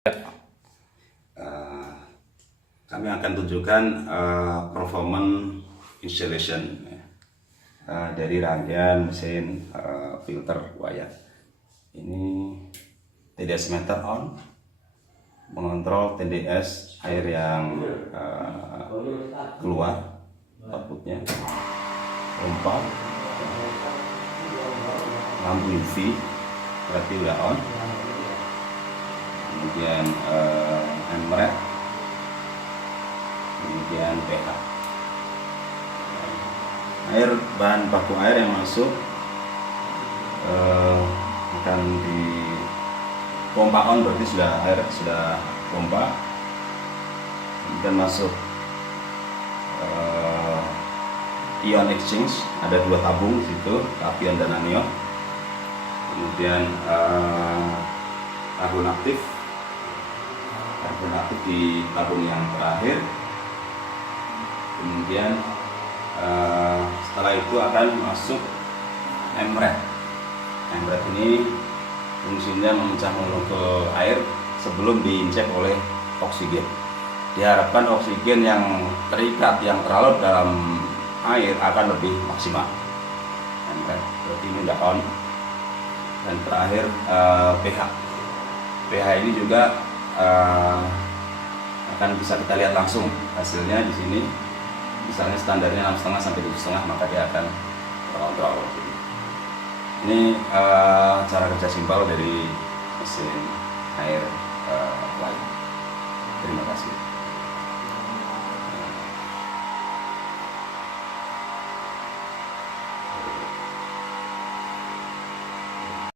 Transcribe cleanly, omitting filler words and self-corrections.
Eh, Kami akan tunjukkan performance installation dari rangkaian mesin filter wayar. Ini TDS meter on, mengontrol TDS air yang keluar outputnya, pompa, lampu UV berarti udah on, kemudian emret, kemudian pH, bahan baku air yang masuk akan di pompa on, berarti air sudah pompa, kemudian masuk ion exchange, ada 2 tabung di situ, kation dan anion, kemudian karbon aktif di tabung yang terakhir, kemudian setelah itu akan masuk emret. Emret ini fungsinya memecah molekul air sebelum diinjek oleh oksigen. Diharapkan oksigen yang terikat, yang terlarut dalam air akan lebih maksimal. Emret berarti ini udah on. Dan terakhir pH ini juga akan bisa kita lihat langsung hasilnya di sini. Misalnya standarnya 6,5 sampai 7,5, maka dia akan terkontrol. Ini cara kerja simpel dari mesin air lain. Terima kasih.